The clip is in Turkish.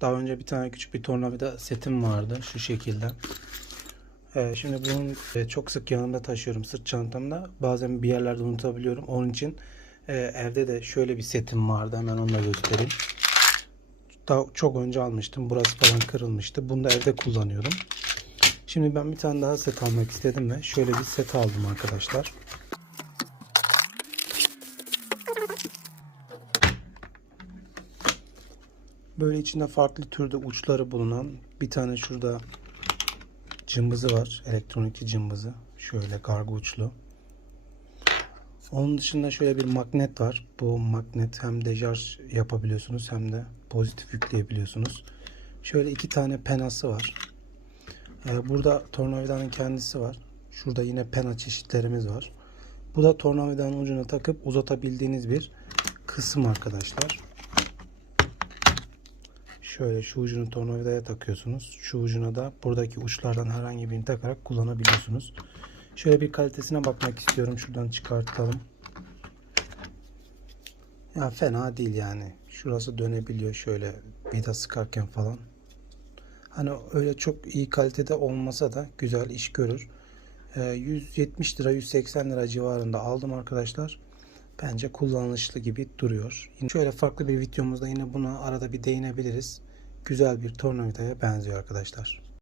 Daha önce bir tane küçük bir tornavida setim vardı şu şekilde. Ee, şimdi bunun e, çok sık yanımda taşıyorum sırt çantamda. Bazen bir yerlerde unutabiliyorum. Onun için e, evde de şöyle bir setim vardı. Hemen onu da göstereyim. Daha çok önce almıştım. Burası falan kırılmıştı. Bunu da evde kullanıyorum. Şimdi ben bir tane daha set almak istedim ve şöyle bir set aldım arkadaşlar. Böyle içinde farklı türde uçları bulunan bir tane şurada cımbızı var. Elektronik cımbızı. Şöyle kargo uçlu. Onun dışında şöyle bir magnet var. Bu magnet hem deşarj yapabiliyorsunuz hem de pozitif yükleyebiliyorsunuz. Şöyle iki tane penası var. Ee, burada tornavidanın kendisi var. Şurada yine pena çeşitlerimiz var. Bu da tornavidanın ucuna takıp uzatabildiğiniz bir kısım arkadaşlar. Şöyle şu ucunu tornavidaya takıyorsunuz. Şu ucuna da buradaki uçlardan herhangi birini takarak kullanabiliyorsunuz. Şöyle bir kalitesine bakmak istiyorum. Şuradan çıkartalım. Ya fena değil yani. Şurası dönebiliyor şöyle vida sıkarken falan. Hani öyle çok iyi kalitede olmasa da güzel iş görür. Ee, 170 lira 180 lira civarında aldım arkadaşlar. Bence kullanışlı gibi duruyor. Yine şöyle farklı bir videomuzda yine buna arada bir değinebiliriz. Güzel bir tornavidaya benziyor arkadaşlar.